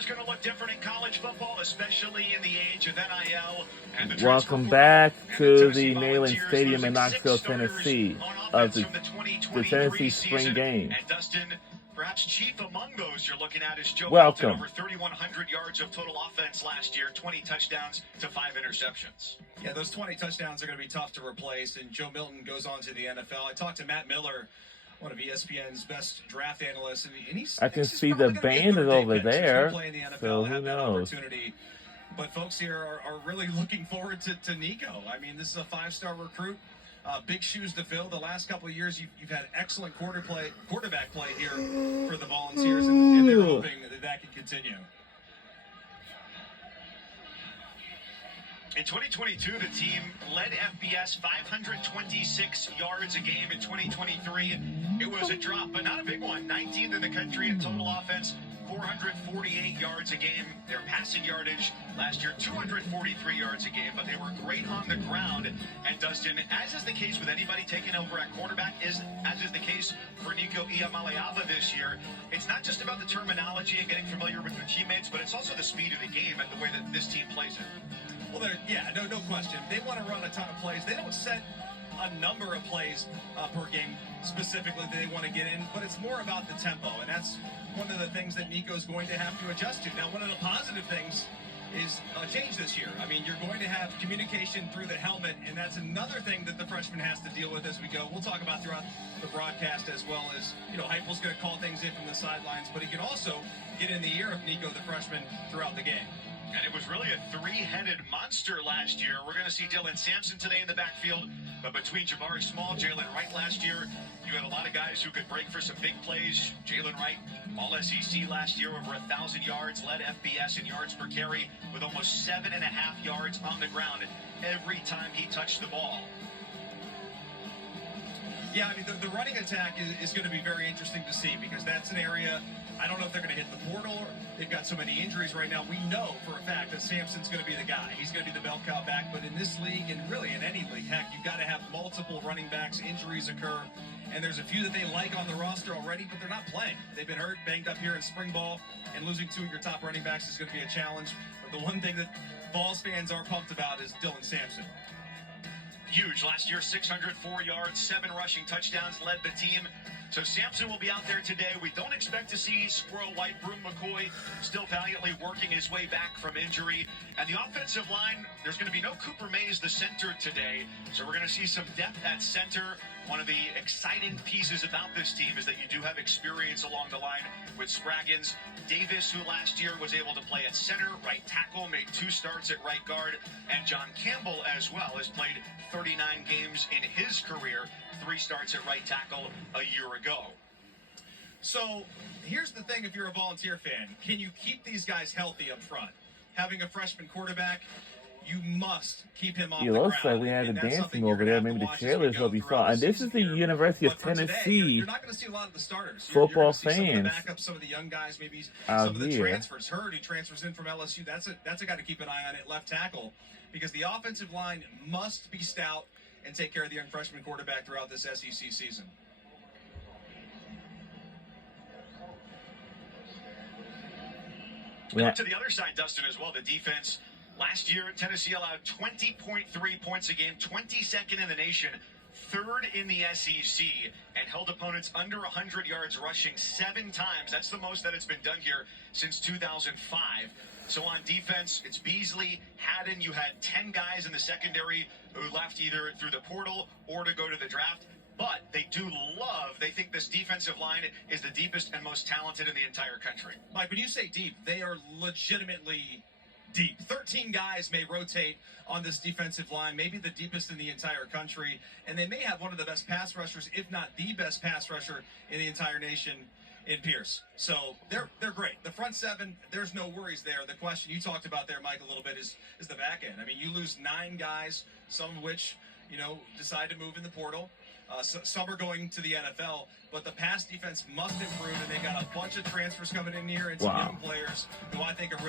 is going to look different in college football, especially in the age of NIL. And the Welcome back to the Neyland Stadium in Knoxville, Tennessee, of the Tennessee spring game. And Dustin, perhaps chief among those you're looking at is Joe Welcome. Milton, over 3,100 yards of total offense last year, 20 touchdowns to 5 interceptions. Yeah, those 20 touchdowns are going to be tough to replace, and Joe Milton goes on to the NFL. I talked to Matt Miller, one of ESPN's best draft analysts, and he's I can see the band is over there, so who knows? But folks here are really looking forward to Nico. I mean, this is a 5-star recruit. Big shoes to fill. The last couple of years, you've had excellent quarterback play here for the Volunteers, and they're hoping that can continue. In 2022, the team led FBS 526 yards a game. In 2023, it was a drop, but not a big one. 19th in the country in total offense, 448 yards a game. Their passing yardage last year, 243 yards a game, but they were great on the ground. And Dustin, as is the case with anybody taking over at quarterback, as is the case for Nico Iamaleava this year, it's not just about the terminology and getting familiar with their teammates, but it's also the speed of the game and the way that this team plays it. Well, no question. They want to run a ton of plays. They don't set a number of plays per game specifically that they want to get in, but it's more about the tempo, and that's one of the things that Nico's going to have to adjust to. Now, one of the positive things is a change this year. I mean, you're going to have communication through the helmet, and that's another thing that the freshman has to deal with as we go. We'll talk about throughout the broadcast, as well as, Heupel's going to call things in from the sidelines, but he can also get in the ear of Nico, the freshman, throughout the game. And it was really a three-headed monster last year. We're going to see Dylan Sampson today in the backfield. But between Jabari Small, Jalen Wright last year, you had a lot of guys who could break for some big plays. Jalen Wright, all SEC last year, over 1,000 yards, led FBS in yards per carry with almost 7.5 yards on the ground every time he touched the ball. Yeah, I mean, the running attack is going to be very interesting to see, because that's an area, I don't know if they're going to hit the portal. They've got so many injuries right now. We know for a fact that Sampson's going to be the guy. He's going to be the bell cow back. But in this league, and really in any league, heck, you've got to have multiple running backs. Injuries occur. And there's a few that they like on the roster already, but they're not playing. They've been hurt, banged up here in spring ball, and losing 2 of your top running backs is going to be a challenge. But the one thing that Vols fans are pumped about is Dylan Sampson. Huge. Last year, 604 yards, 7 rushing touchdowns, led the team. So Sampson will be out there today. We don't expect to see Squirrel White. Broom McCoy still valiantly working his way back from injury. And the offensive line, there's going to be no Cooper Mays, the center, today. So we're going to see some depth at center. One of the exciting pieces about this team is that you do have experience along the line with Spraggins. Davis, who last year was able to play at center, right tackle, made 2 starts at right guard. And John Campbell as well has played 39 games in his career, 3 starts at right tackle a year ago. So here's the thing, if you're a Volunteer fan, can you keep these guys healthy up front? Having a freshman quarterback, you must keep him off the ground. It looks like we had a dancing over there. Maybe the cheerleaders will be fun. And this is the University of Tennessee. You're not going to see a lot of the starters. Football fans. Some of the backups, some of the young guys, maybe some of the transfers. Hurd, he transfers in from LSU. That's a guy to keep an eye on at left tackle, because the offensive line must be stout and take care of the young freshman quarterback throughout this SEC season. Look to the other side, Dustin, as well. The defense last year, Tennessee allowed 20.3 points a game, 22nd in the nation, 3rd in the SEC, and held opponents under 100 yards rushing 7 times. That's the most that it's been done here since 2005. So on defense, it's Beasley, Haddon. You had 10 guys in the secondary who left either through the portal or to go to the draft. But they think this defensive line is the deepest and most talented in the entire country. Mike, when you say deep, they are legitimately deep. 13 guys may rotate on this defensive line, maybe the deepest in the entire country. And they may have one of the best pass rushers, if not the best pass rusher in the entire nation, in Pierce. So they're great. The front 7, there's no worries there. The question you talked about there, Mike, a little bit is the back end. I mean, you lose 9 guys, some of which, decide to move in the portal. Some are going to the NFL, but the pass defense must improve, and they got a bunch of transfers coming in here and some young players who I think are